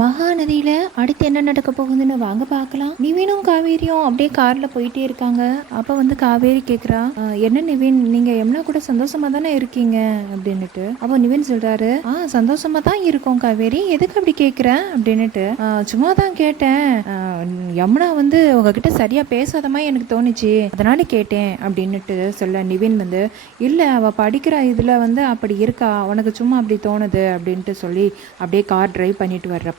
மகாநதியில அடுத்து என்ன நடக்க போகுதுன்னு வாங்க பார்க்கலாம். நிவினும் காவேரியும் அப்படியே கார்ல போயிட்டே இருக்காங்க. அப்ப வந்து காவேரி கேக்குறா, என்ன நிவின், நீங்க யமுனா கூட சந்தோஷமா தானே இருக்கீங்க அப்படின்னுட்டு. அப்போ நிவின் சொல்றாரு, சந்தோஷமா தான் இருக்கோம் காவேரி, எதுக்கு அப்படி கேக்குற அப்படின்னுட்டு. சும்மா தான் கேட்டேன். யமுனா வந்து உங்ககிட்ட சரியா பேசாத மாதிரி எனக்கு தோணுச்சு, அதனால கேட்டேன் அப்படின்னுட்டு சொல்ல. நிவின் வந்து, இல்ல அவ படிக்கிற இதுல வந்து அப்படி இருக்கா, உனக்கு சும்மா அப்படி தோணுது அப்படின்ட்டு சொல்லி அப்படியே கார் டிரைவ் பண்ணிட்டு வர்றப்போ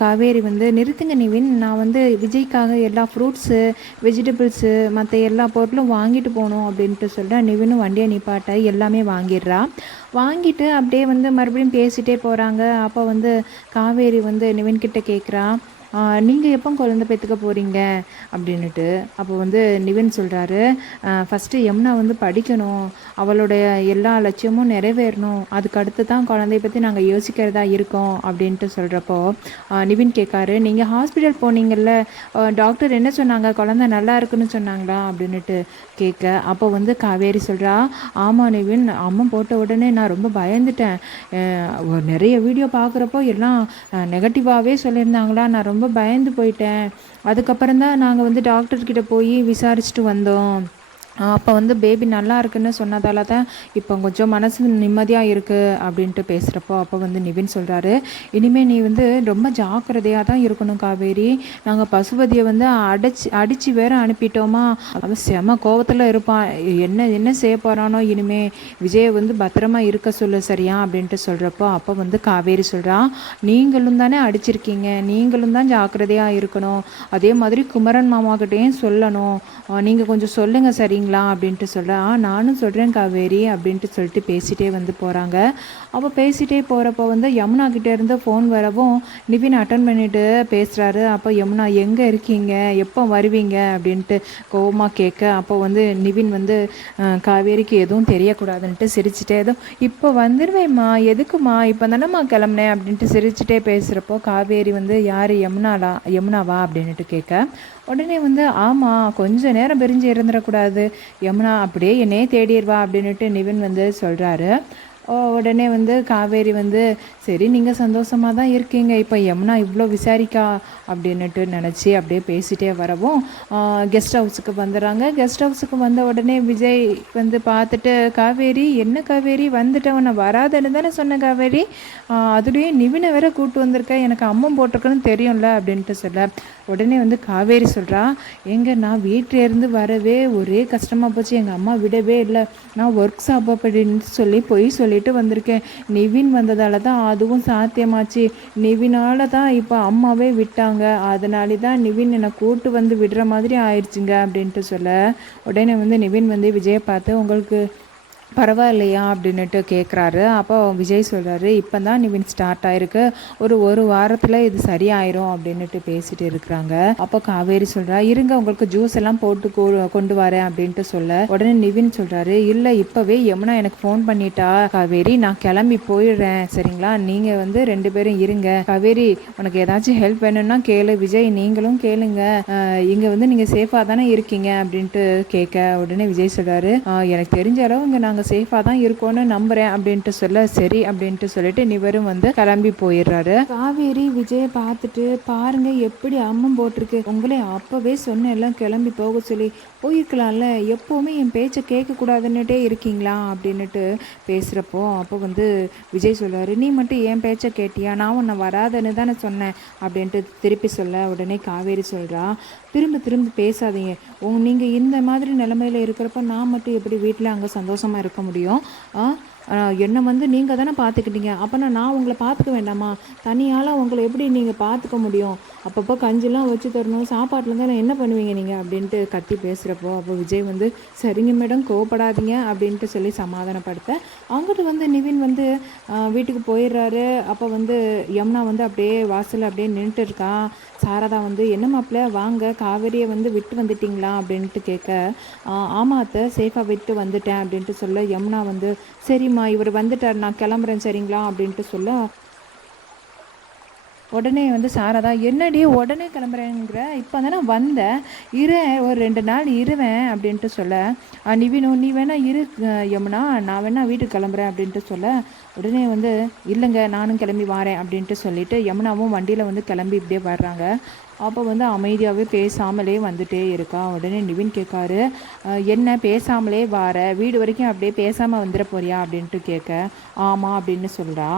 காவேரி வந்து, நிறுத்துங்க நிவின், நான் வந்து விஜய்க்காக எல்லா ஃப்ரூட்ஸு வெஜிடபிள்ஸு மற்ற எல்லா பொருளும் வாங்கிட்டு போகணும் அப்படின்ட்டு சொல்கிறேன். நிவினும் வண்டியை நிப்பாட்ட எல்லாமே வாங்கிடுறா. வாங்கிட்டு அப்படியே வந்து மறுபடியும் பேசிகிட்டே போகிறாங்க. அப்போ வந்து காவேரி வந்து நிவின்கிட்ட கேட்குறா, நீங்கள் எப்போ குழந்தை பெற்றுக்க போகிறீங்க அப்படின்னுட்டு. அப்போ வந்து நிவின் சொல்கிறாரு, ஃபஸ்ட்டு யமுனா வந்து படிக்கணும், அவளுடைய எல்லா லட்சியமும் நிறைவேறணும், அதுக்கு அடுத்து தான் குழந்தைய பற்றி நாங்கள் யோசிக்கிறதா இருக்கோம் அப்படின்ட்டு சொல்கிறப்போ நிவின் கேட்காரு, நீங்கள் ஹாஸ்பிட்டல் போனீங்கல்ல, டாக்டர் என்ன சொன்னாங்க, குழந்தை நல்லா இருக்குன்னு சொன்னாங்களா அப்படின்னுட்டு கேட்க. அப்போ வந்து காவேரி சொல்கிறா, ஆமாம் நிவின், அம்மா போட்ட உடனே நான் ரொம்ப பயந்துட்டேன். நிறைய வீடியோ பார்க்குறப்போ எல்லாம் நெகட்டிவாகவே சொல்லியிருந்தாங்களா, நான் ரொம்ப பயந்து போயிட்டேன். அதுக்கப்புறம் தான் நாங்கள் வந்து டாக்டர்கிட்ட போய் விசாரிச்சுட்டு வந்தோம். அப்போ வந்து பேபி நல்லா இருக்குன்னு சொன்னதால தான் இப்போ கொஞ்சம் மனசு நிம்மதியாக இருக்குது அப்படின்ட்டு பேசுகிறப்போ அப்போ வந்து நிவின் சொல்கிறாரு, இனிமேல் நீ வந்து ரொம்ப ஜாக்கிரதையாக தான் இருக்கணும் காவேரி. நாங்கள் பசுபதியை வந்து அடித்து வேற அனுப்பிட்டோமா, அவன் செம கோவத்தில் இருப்பான், என்ன என்ன செய்ய போகிறானோ, இனிமே விஜயை வந்து பத்திரமா இருக்க சொல்லு சரியா அப்படின்ட்டு சொல்கிறப்போ அப்போ வந்து காவேரி சொல்கிறான், நீங்களும் தானே அடிச்சிருக்கீங்க, நீங்களும் தான் ஜாக்கிரதையாக இருக்கணும், அதே மாதிரி குமரன் மாமாக்கிட்டேயும் சொல்லணும், நீங்கள் கொஞ்சம் சொல்லுங்கள் சரிங்களா அப்படின்ட்டு சொல்கிறேன். நானும் சொல்கிறேன் காவேரி அப்படின்ட்டு சொல்லிட்டு பேசிகிட்டே வந்து போகிறாங்க. அப்போ பேசிகிட்டே போகிறப்போ வந்து யமுனா கிட்டே இருந்து ஃபோன் வரவும் நிவின் அட்டன் பண்ணிவிட்டு பேசுகிறாரு. அப்போ யமுனா எங்கே இருக்கீங்க, எப்போ வருவீங்க அப்படின்ட்டு கோவமாக கேட்க. அப்போ வந்து நிவின் வந்து காவேரிக்கு எதுவும் தெரியக்கூடாதுன்ட்டு சிரிச்சுட்டே, எதுவும் இப்போ வந்துடுவேம்மா, எதுக்குமா இப்போ தானேம்மா கிளம்புனேன் அப்படின்ட்டு சிரிச்சுட்டே பேசுகிறப்போ காவேரி வந்து, யார் யமுனாவா அப்படின்ட்டு கேட்க. உடனே வந்து, ஆமாம், கொஞ்சம் நேரம் பிரிஞ்சு இருந்துடக்கூடாது, யமுனா அப்படியே என்னையே தேடிடுவா அப்படின்ட்டு நிவின் வந்து சொல்கிறாரு. உடனே வந்து காவேரி வந்து, சரி நீங்கள் சந்தோஷமாக தான் இருக்கீங்க, இப்போ யமுனா இவ்வளோ விசாரிக்கா அப்படின்னுட்டு நினச்சி அப்படியே பேசிகிட்டே வரவும் கெஸ்ட் ஹவுஸுக்கு வந்துடுறாங்க. கெஸ்ட் ஹவுஸுக்கு வந்த உடனே விஜய் வந்து பார்த்துட்டு, காவேரி என்ன காவேரி வந்துட்டவனை வராதுன்னு தானே சொன்ன காவேரி, அதுலேயும் நிவினை வேற கூப்பிட்டு வந்திருக்க, எனக்கு அம்மம் போட்டிருக்குன்னு தெரியும்ல அப்படின்ட்டு சொல்ல. உடனே வந்து காவேரி சொல்கிறா, நான் வீட்டிலேருந்து வரவே ஒரே கஷ்டமாக போச்சு, எங்கள் அம்மா விடவே இல்லை, நான் ஒர்க் ஷாப் அப்படின்னு சொல்லிட்டு வந்திருக்கேன், நிவின் வந்ததால் தான் அதுவும் சாத்தியமாச்சு, நிவினால தான் இப்போ அம்மாவே விட்டாங்க, அதனால தான் நிவின் என்னை கூட்டு வந்து விடுற மாதிரி ஆயிடுச்சுங்க அப்படின்ட்டு சொல்ல. உடனே வந்து நிவின் வந்து விஜயை பார்த்து, உங்களுக்கு பரவாயில்லையா அப்படின்னுட்டு கேட்குறாரு. அப்போ விஜய் சொல்கிறாரு, இப்போ தான் நிவின் ஸ்டார்ட் ஆகிருக்கு, ஒரு வாரத்தில் இது சரியாயிரும் அப்படின்னுட்டு பேசிட்டு இருக்கிறாங்க. அப்போ காவேரி சொல்கிறா, இருங்க உங்களுக்கு ஜூஸ் எல்லாம் போட்டு கொண்டு வரேன் அப்படின்ட்டு சொல்ல. உடனே நிவின் சொல்கிறாரு, இல்லை இப்போவே யமுனா எனக்கு ஃபோன் பண்ணிட்டா காவேரி, நான் கிளம்பி போயிடுறேன் சரிங்களா, நீங்கள் வந்து 2 பேரும் இருங்க, காவேரி உனக்கு ஏதாச்சும் ஹெல்ப் வேணும்னா கேளு, விஜய் நீங்களும் கேளுங்க, இங்கே வந்து நீங்கள் சேஃபாக தானே இருக்கீங்க அப்படின்ட்டு கேட்க. உடனே விஜய் சொல்கிறாரு, எனக்கு தெரிஞ்ச அளவு இங்கே நாங்கள் சேஃபாக தான் இருக்கோன்னு நம்புகிறேன் அப்படின்ட்டு சொல்ல. சரி அப்படின்ட்டு சொல்லிட்டு இவரும் வந்து கிளம்பி போயிடுறாரு. காவேரி விஜயை பார்த்துட்டு, பாருங்க எப்படி அம்மம் போட்டிருக்கு, உங்களே அப்போவே சொன்ன எல்லாம் கிளம்பி போக சொல்லி, போயிருக்கலாம்ல, எப்போவுமே என் பேச்சை கேட்கக்கூடாதுன்னுட்டே இருக்கீங்களா அப்படின்னுட்டு பேசுகிறப்போ அப்போ வந்து விஜய் சொல்லுவார், நீ மட்டும் என் பேச்சை கேட்டியா, நான் உன்னை வராதுன்னு தானே சொன்னேன் அப்படின்ட்டு திருப்பி சொல்ல. உடனே காவேரி சொல்கிறா, திரும்ப பேசாதீங்க, நீங்கள் இந்த மாதிரி நிலைமையில் இருக்கிறப்ப நான் மட்டும் எப்படி வீட்டில் அங்கே சந்தோஷமாக இருக்க முடியும், என்னை வந்து நீங்கள் தானே பார்த்துக்கிட்டீங்க, அப்போனா நான் உங்களை பார்த்துக்க வேண்டாமா, தனியால் உங்களை எப்படி நீங்கள் பார்த்துக்க முடியும், அப்பப்போ கஞ்சிலாம் வச்சு தரணும், சாப்பாட்டில் தான் என்ன பண்ணுவீங்க நீங்கள் அப்படின்ட்டு கத்தி பேசுகிறப்போ அப்போ விஜய் வந்து, சரிங்க மேடம் கோவப்படாதீங்க அப்படின்ட்டு சொல்லி சமாதானப்படுத்த. அங்கிட்டு வந்து நிவின் வந்து வீட்டுக்கு போயிடுறாரு. அப்போ வந்து யமுனா வந்து அப்படியே வாசலில் அப்படியே நின்றுட்டு இருக்கா. சாரதா வந்து, என்ன மாப்பிள்ள வாங்க, காவேரியை வந்து விட்டு வந்துட்டிங்களா அப்படின்ட்டு கேட்க. ஆமாம் அத்தை, சேஃபாக விட்டு வந்துட்டேன் அப்படின்ட்டு சொல்ல. யமுனா வந்து, சரிம்மா இவர் வந்துட்டார், நான் கிளம்புறேன் சரிங்களா அப்படின்ட்டு சொல்ல. உடனே வந்து சாரதா, என்னடி உடனே கிளம்புறேங்கிற, இப்போ தானே வந்தேன், இரு ஒரு 2 நாள் இருவேன் அப்படின்ட்டு சொல்ல, நிவினோ நீ வேணா இரு யமுனா, நான் வேணா வீட்டுக்கு கிளம்புறேன் அப்படின்ட்டு சொல்ல, உடனே வந்து இல்லைங்க நானும் கிளம்பி வரேன் அப்படின்ட்டு சொல்லிட்டு யமுனாவும் வண்டியில் வந்து கிளம்பி இப்படியே வர்றாங்க. அப்போ வந்து அமைதியாகவே பேசாமலே வந்துட்டே இருக்கா. உடனே நிவின் கேட்காரு, என்ன பேசாமலே வார, வீடு வரைக்கும் அப்படியே பேசாமல் வந்துட போறியா அப்படின்ட்டு கேட்க, ஆமாம் அப்படின்னு சொல்கிறா.